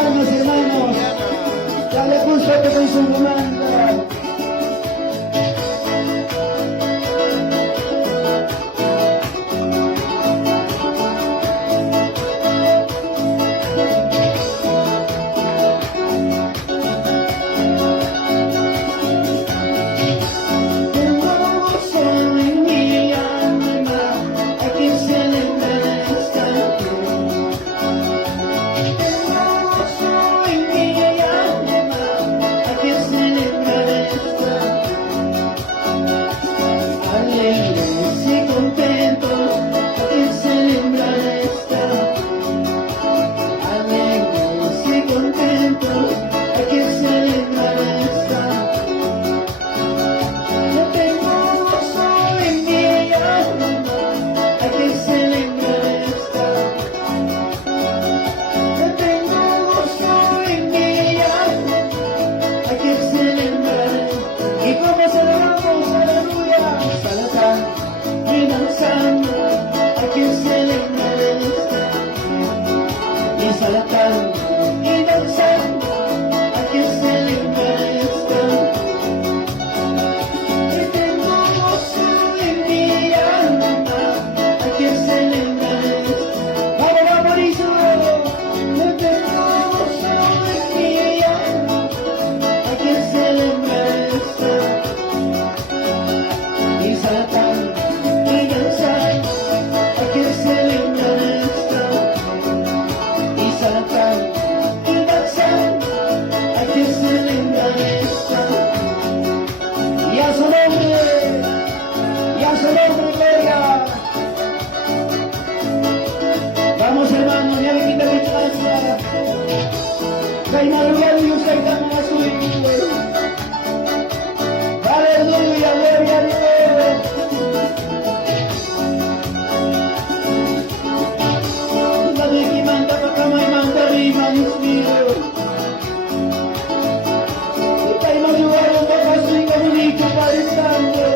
palmas, hermanos. Dale gusto con su demanda. Vamos, hermanos, ya le quita distancia. Aleluya, Dios, a su Hijo. Aleluya, gloria a Dios. Dame que manda para cama y manda arriba, Dios mío. Y caímos lugar donde paso y comunico, Padre Santo.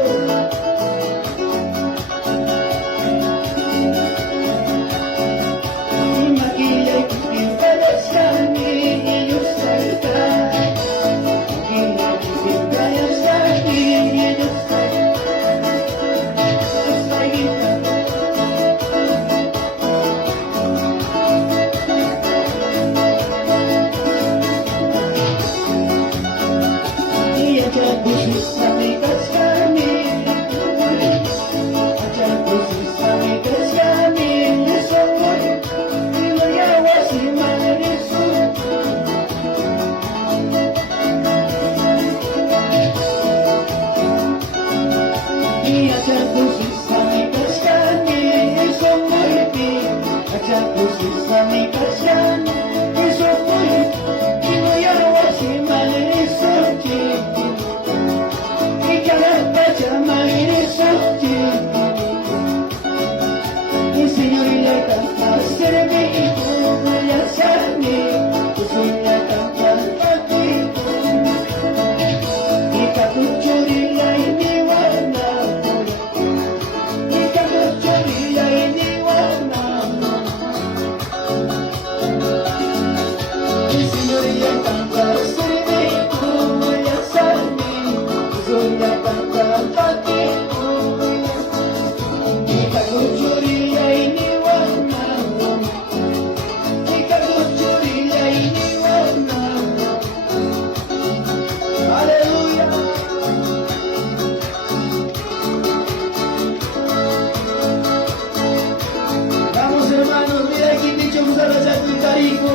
Hermanos, mira aquí dicho, vamos a abrazar tu cariño.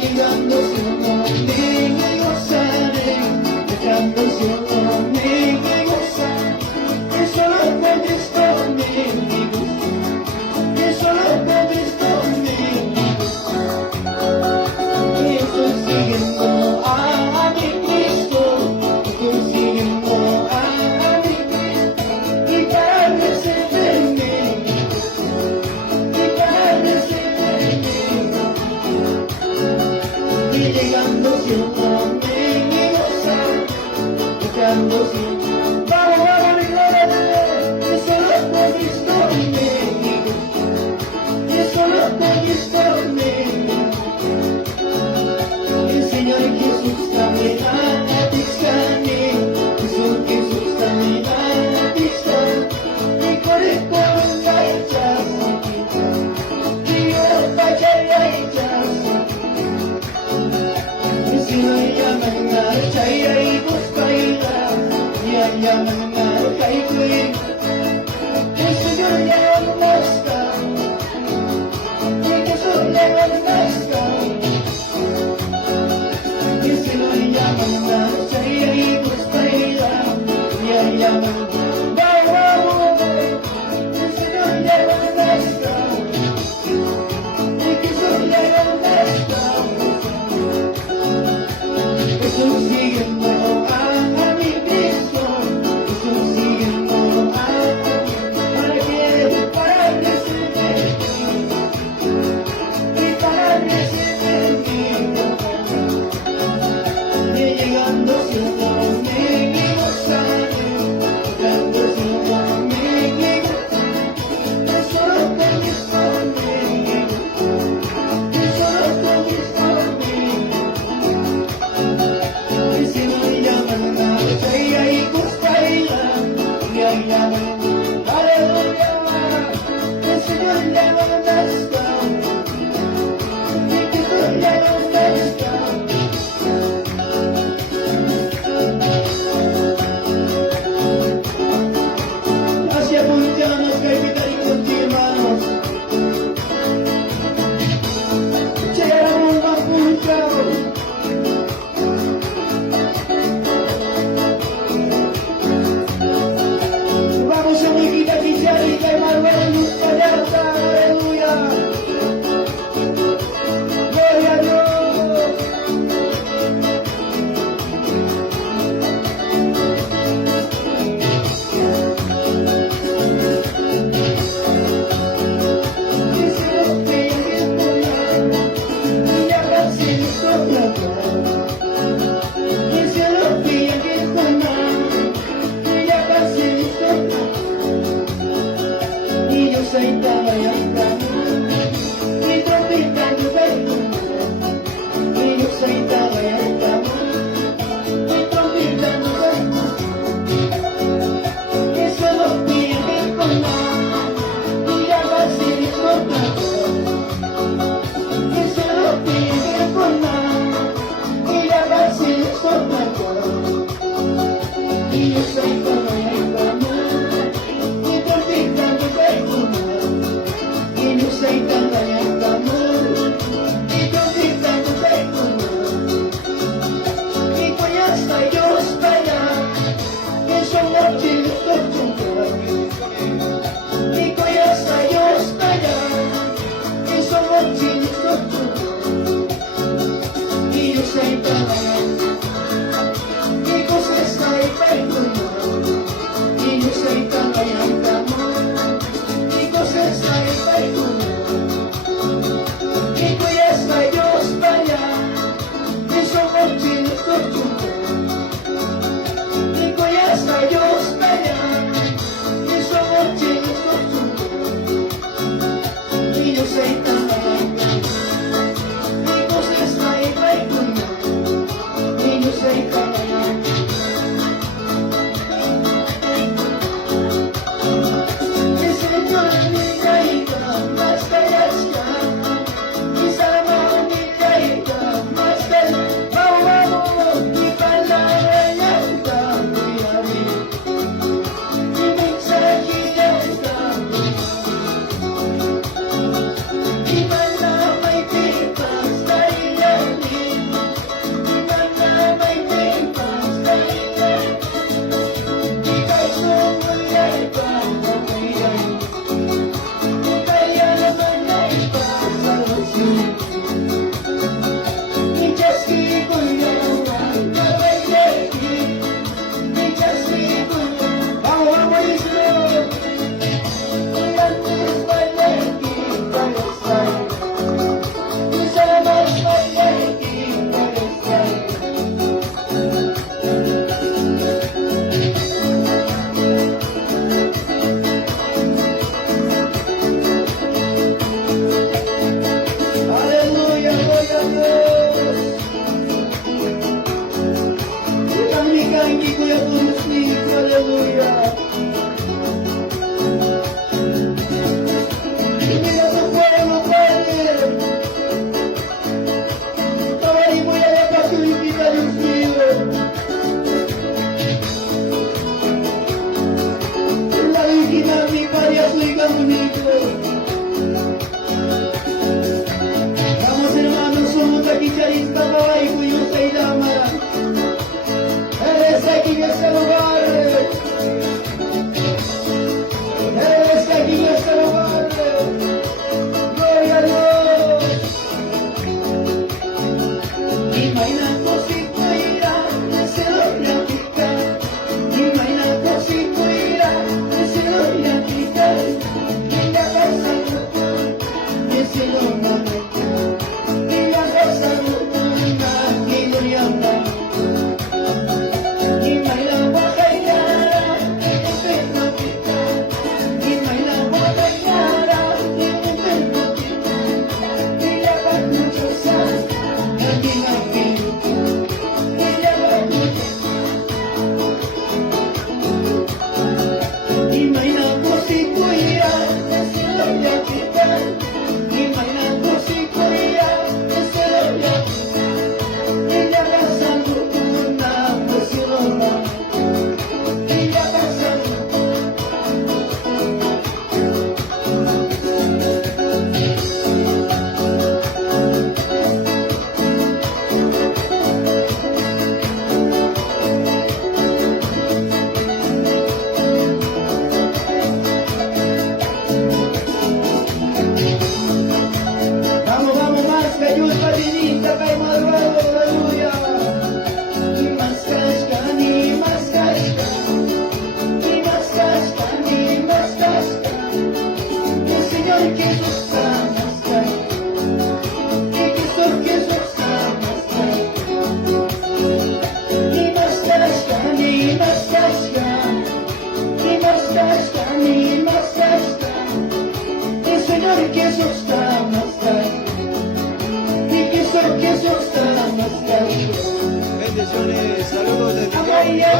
llegando su nombre me gozaré, dejando su nombre me gozaré, que solo te he visto me gusta, que solo te he visto me gusta, y estoy siguiendo a mi Cristo, estoy siguiendo a mi Cristo, y para recibirme, y para recibirme. Y llegando siempre me gozar, dejando siempre. Vamos, vamos, mi gloria de Dios, que solo te he visto me gusta, que solo te he visto me gusta. El Señor Jesús camina a ti, Jesús, Jesús camina a ti, y corre con la hechaza, y yo vaya hechaza. Sinayamana chayay buspayra, yayamana kaykuy. El Señor ya no está, y Jesús ya no está. Sinayamana chayay buspayra, yayamana. Vamos, el Señor ya no está, y Jesús ya no está. Estoy siguiendo a mi Cristo, estoy siguiendo a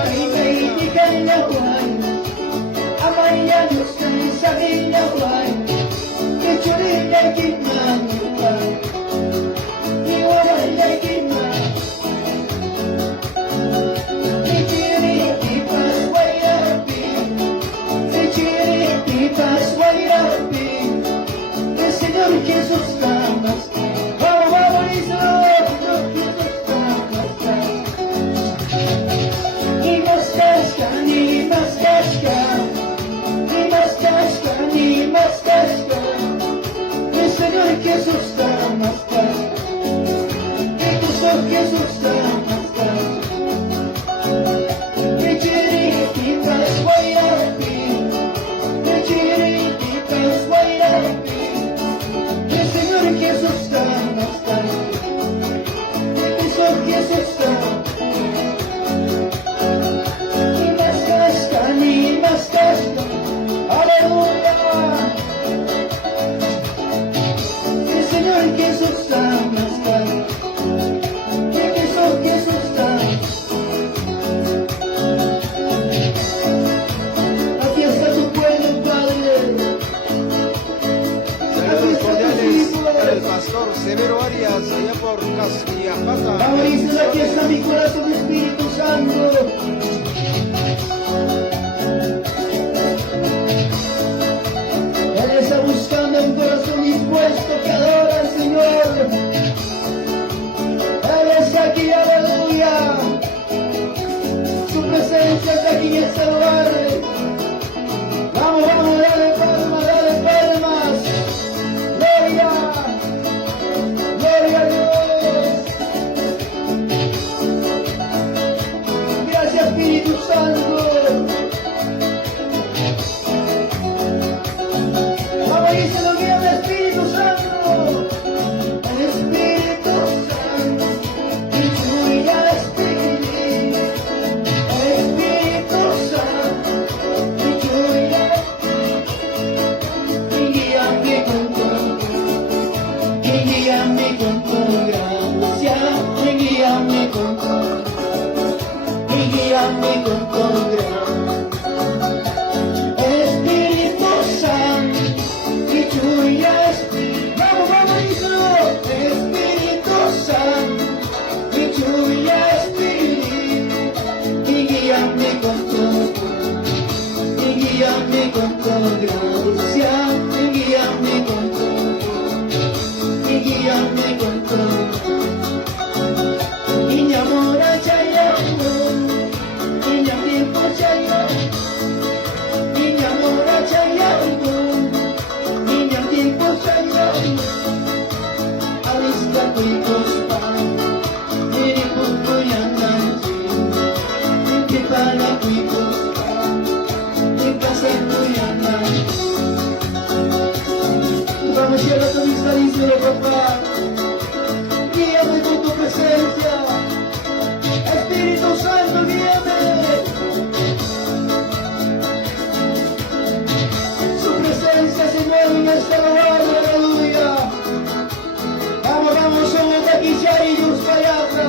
kay kaibigan laway, amay niya Diyos kay sa ginaway, itsuri niya ginang lupay, iwalay niya ginang. Ichiri tipas way rapi, ichiri tipas way rapi, el Señor Jesús jamás. Vamos, vamos, Señor Jesús jamás. Y más casca, ni más casca, ni más casca, ni más casca, el Señor Jesús jamás. Y tu Señor Jesús jamás. Ichirititas way rapi, ichirititas way rapi, el Señor Jesús jamás. El Señor Jesús jamás. Ni más casca, aleluya. El Señor Jesús jamás. El Señor Jesús jamás. Aquí está tu pueblo, Padre. Saludos cordiales para el pastor Severo Arias, allá por Casquiapata. Vamos, dices, aquí está mi corazón, Espíritu Santo. Él está buscando un corazón dispuesto que adora al Señor. Él está aquí, aleluya. Su presencia está aquí en este lugar. Vamos, vamos, dale palmas, dale palmas. Gloria, gloria a Dios. Gracias, Espíritu Santo. Vamos, díselo, guía el Espíritu Santo. El Espíritu Santo, y tuya Espíritu. El Espíritu Santo, y tuya. Y guíame con tu, y guíame con tu gracia. Y guíame con tu, y guíame con tu gracia. Espíritu Santo, y tuya Espíritu. Vamos, vamos, díselo. Espíritu Santo, y tuya Espíritu. Y guíame con tu, y guíame con tu gracia. Y guíame con tu, y guíame con tu. Y mi amor achayando, y mi tiempo achayando, y mi amor achayando, y mi tiempo achayando. Alista cuicos pan, y punto y andanchi, que para cuicos pan, y pasando y andando. Vamos a ir a tu vista, díselo, papá. Guíame con tu presencia. Espíritu Santo, guíame. Su presencia se mueve en este lugar, aleluya. Vamos, vamos, somos de aquí, ya y Dios Payata.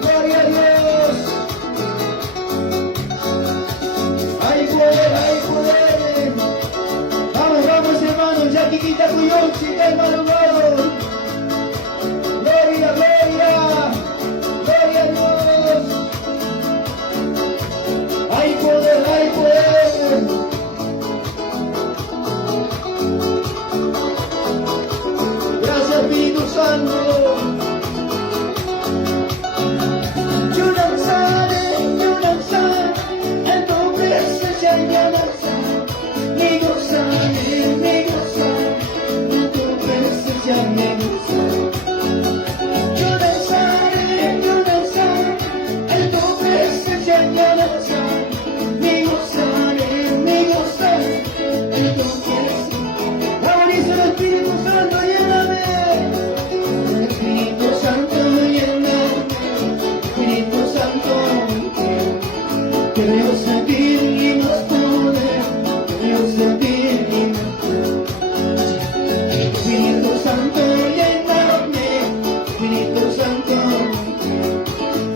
Gloria a Dios. Hay poder, hay poder. Vamos, vamos, hermanos, ya quita tu yonchi, hermano. Gloria, gloria. Gloria a Dios. Hay poder, hay poder. Gracias, Espíritu Santo. Yo danzaré, en tu presencia yo danzaré. Me gozaré, en tu presencia me gozaré. Yo danzaré, en tu presencia yo danzaré. Me gozaré, en tu presencia. Vamos, dice el Espíritu Santo, lléname. Espíritu Santo, lléname. Espíritu Santo, quiero sentir y más poder. Quiero sentir y más poder. Espíritu Santo, lléname. Espíritu Santo,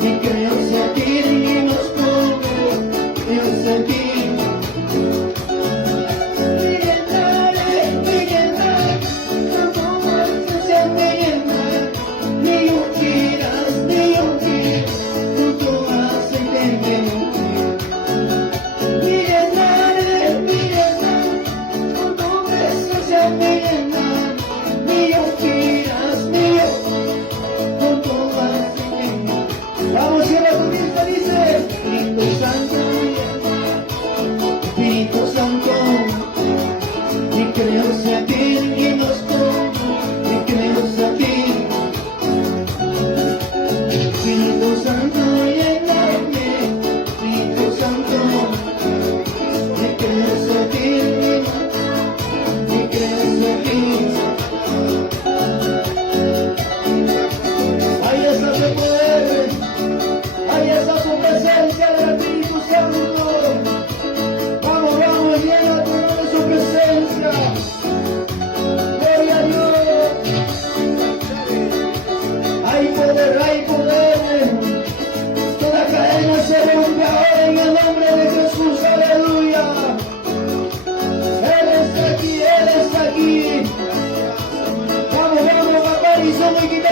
y quiero sentir y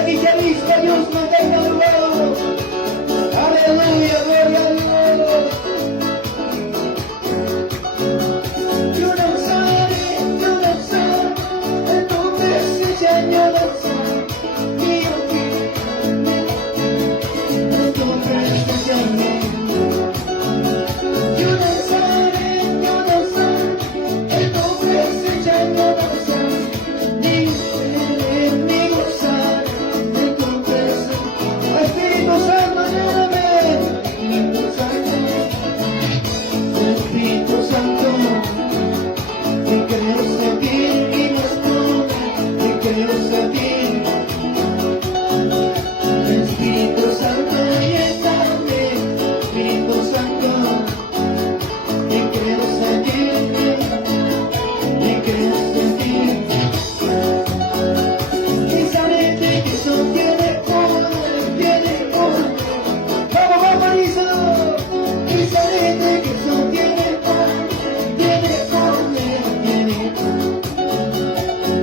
aquí se vista, Dios me tenga luego. Aleluya, gloria a Dios. Yo no sé, en tu presencia yo no sé. Mío, en tu presencia yo. Yo no sé, en tu presencia yo no sé. Ni gozar en tu presencia. Espíritu Santo, llévame. Espíritu Santo, te creo sentir y responde, te creo sentir. Espíritu Santo, llévame. Espíritu Santo, te creo sentir, te creo sentir. Y saberte que eso tiene poder, tiene poder. Vamos, díselo. Y saberte que eso tiene poder, tiene poder,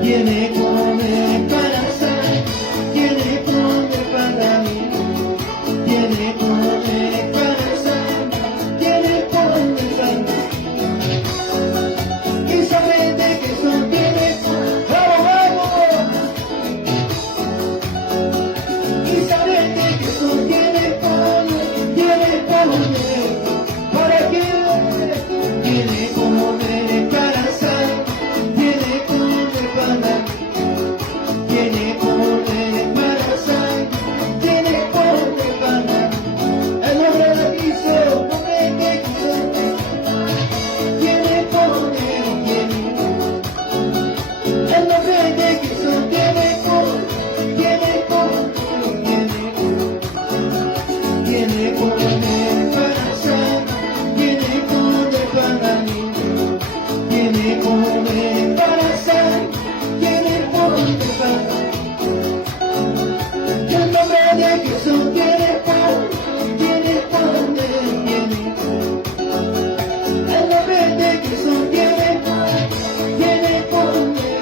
tiene poder para hacer, tiene poder para mí, tiene poder para hacer, tiene poder para mí. Y saberte que eso tiene poder. Vamos. Y saberte que eso tiene poder, ¿para qué? Tiene poder para hacer, tiene poder para, tiene poder para hacer, tiene poder para, el nombre de Cristo, tiene poder, el nombre de Cristo tiene poder, tiene poder, tiene poder para hacer, tiene poder para mí, tiene poder para hacer, tiene poder para. El nombre de Jesús tiene poder, tiene poder, el nombre de Jesús tiene poder, tiene poder,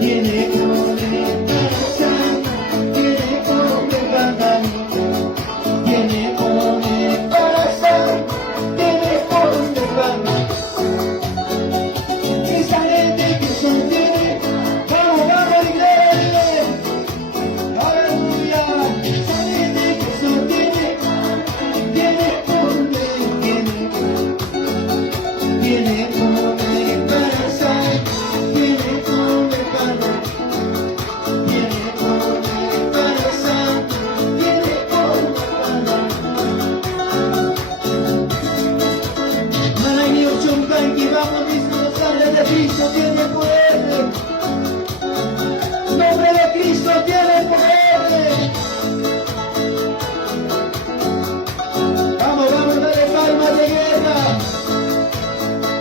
tiene poder para hacer, tiene poder para mí, tiene poder para hacer, tiene poder para mí. Y saberte que son tiene, vamos, iglesia, aleluya. Saberte que son tiene poder, tiene poder para hacer, tiene poder para, tiene poder para hacer, tiene poder para. Manay Chumpan, que vamos a disfrutar de Cristo tiene poder. Nombre de Cristo tiene poder. Vamos, dale palmas de guerra.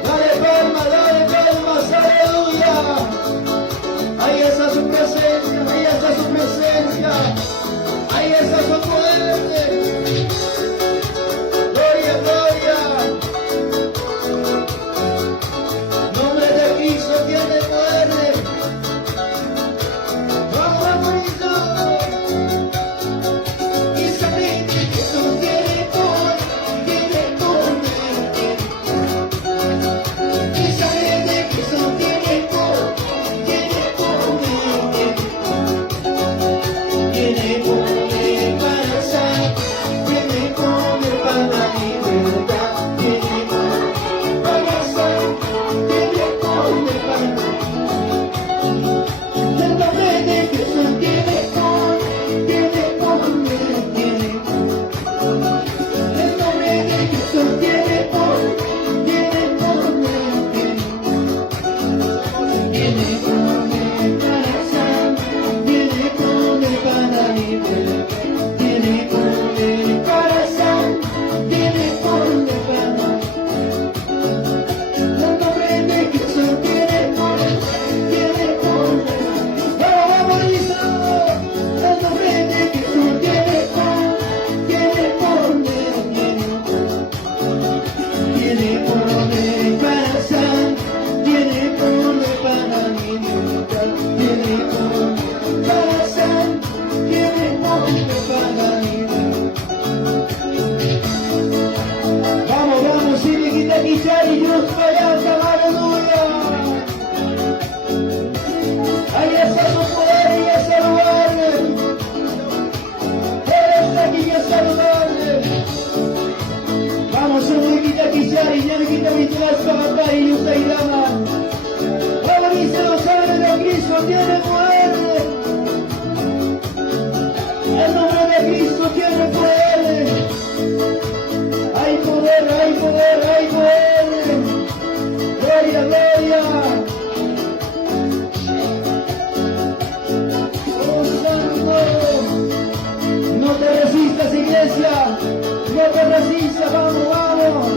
Dale palmas, aleluya. Ahí está su presencia, ahí está su presencia, ahí está su poder. Gloria, gloria. Nombre de Cristo tiene poder. Vamos, Cristo. Y saberte que Cristo tiene poder, tiene poder. Y saberte que Cristo tiene poder, tiene poder, tiene poder para solo tiene poder. Hay poder, hay poder, hay poder. Gloria, gloria. Oh, santo. No te resistas, iglesia. No te resistas, vamos, vamos.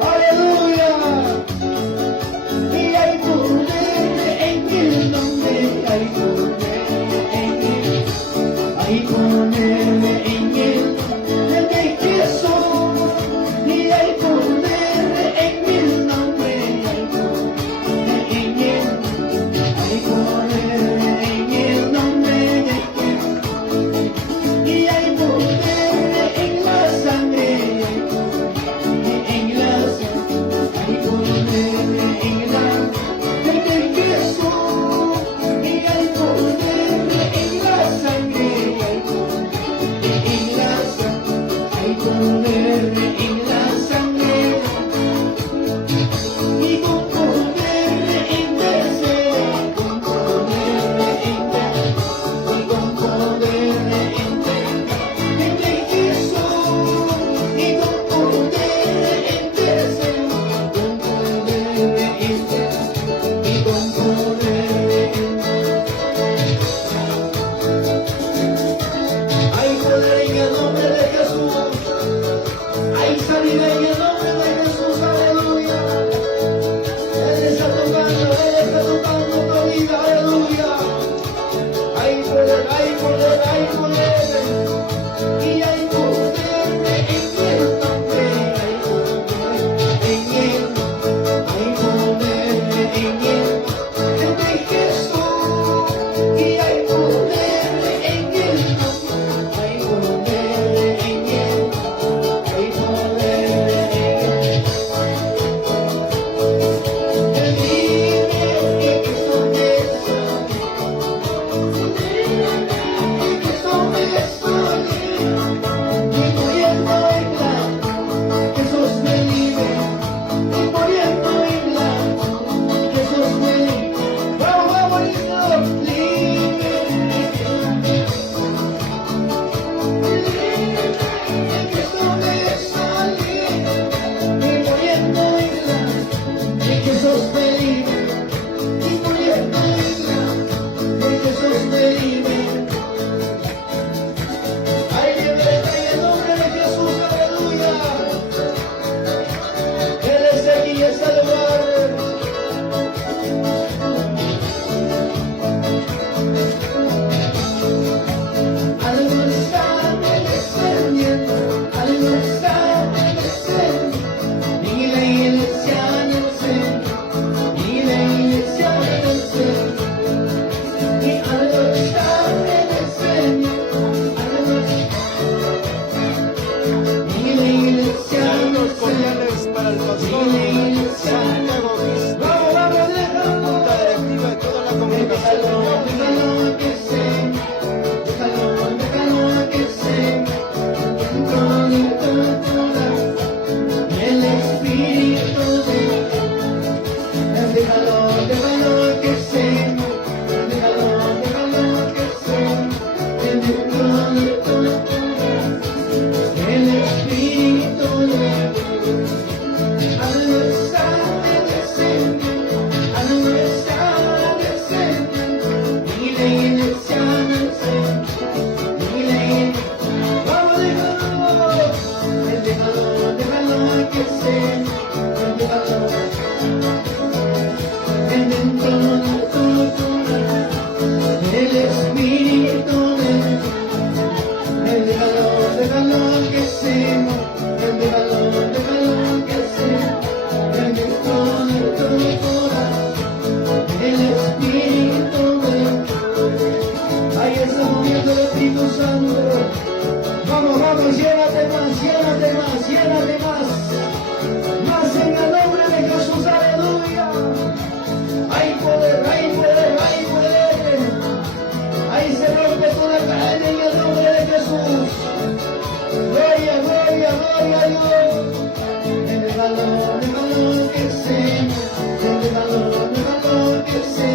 Aleluya. Y hay poder en el nombre, hay poder en el, hay poder en el nombre de Jesús. Y hay poder en el nombre, hay poder en el, hay poder en el nombre de Jesús. Y hay poder en la sangre, en la sangre, hay poder en la sangre de Jesús. Y hay poder en la sangre, hay poder en la sangre, hay poder en la sangre. Y con poder intercede, con poder intercede, y con poder intercede de Jesús. Y con poder intercede, con poder intercede, y con poder hay poder en el nombre de Jesús. Hay salida en el nombre de Jesús. Aleluya. Él está tocando tu vida. Aleluya. Hay poder, hay poder, hay poder. Y hay poder en el nombre. Hay poder en él. Hay poder en él. De Jesús. Y hay poder en el nombre. Hay poder en él. Hay poder en él. Él vive en Cristo Jesús. En Cristo Jesús. Y muriendo en blanco, Jesús me libre. Y muriendo en blanco, Jesús me libre. Vamos, vamos, listo. Libre. En Cristo Jesús libre. Y muriendo en blanco, Jesús me libre. Y muriendo en blanco, Jesús me libre. Hay libertad en el nombre de Jesús, aleluya. Él es aquí, este lugar. Algo está descendiendo, algo está descendiendo. Y la iglesia en el centro, y la iglesia en el centro. Y algo está descendiendo, algo y la iglesia en el Saludos centro. cordiales para el pastor Santiago Obispo, Vamos, vamos, déjalo. junta directiva y toda la congregación de Dios. Déjalo que se, déjalo que se, dentro de tu corazón, el Espíritu de Dios. Déjalo que se, déjalo que se, dentro de tu corazón, el Espíritu de Dios. Algo está descendiendo, algo está descendiendo. Y la iglesia en el centro, y la iglesia. Vamos, déjalo. Déjalo que se, déjalo. Dentro de tu corazón, el Espíritu de Dios. Déjalo que se, déjalo que se, dentro de tu corazón, el Espíritu de Dios. Ahí está moviendo el Espíritu Santo. Vamos, vamos, llévate más, llévate más, llévate más. Más en el nombre de Jesús, aleluya. Hay poder, hay poder, hay poder. Ahí se rompe toda cadena en el nombre de Jesús. Gloria, gloria, gloria a Dios. Déjalo que se, déjalo que se,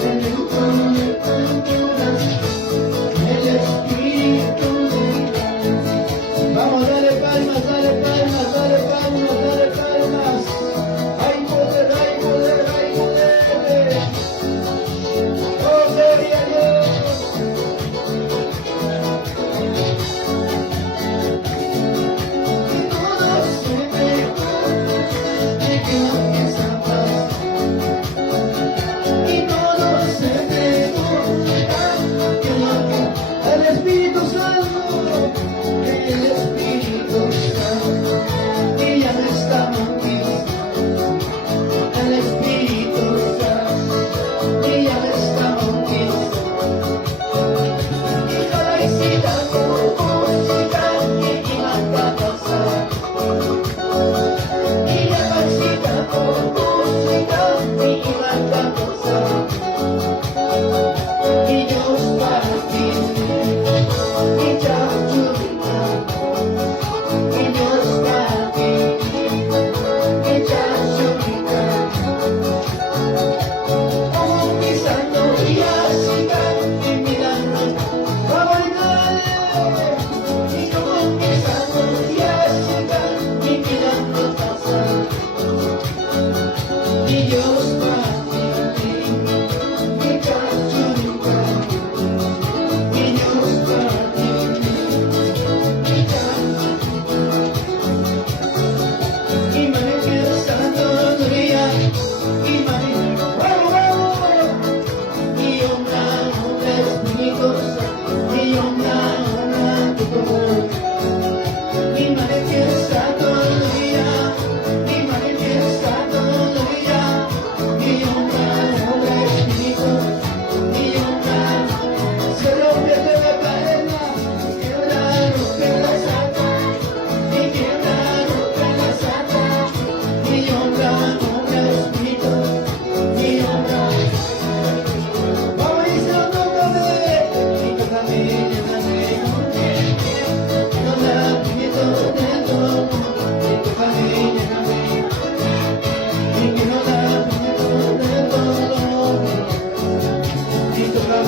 dentro de tu corazón, el Espíritu de Dios.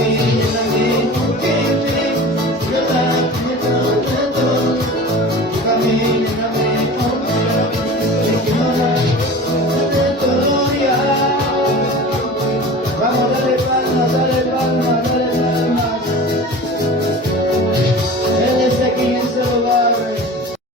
Soy el camino.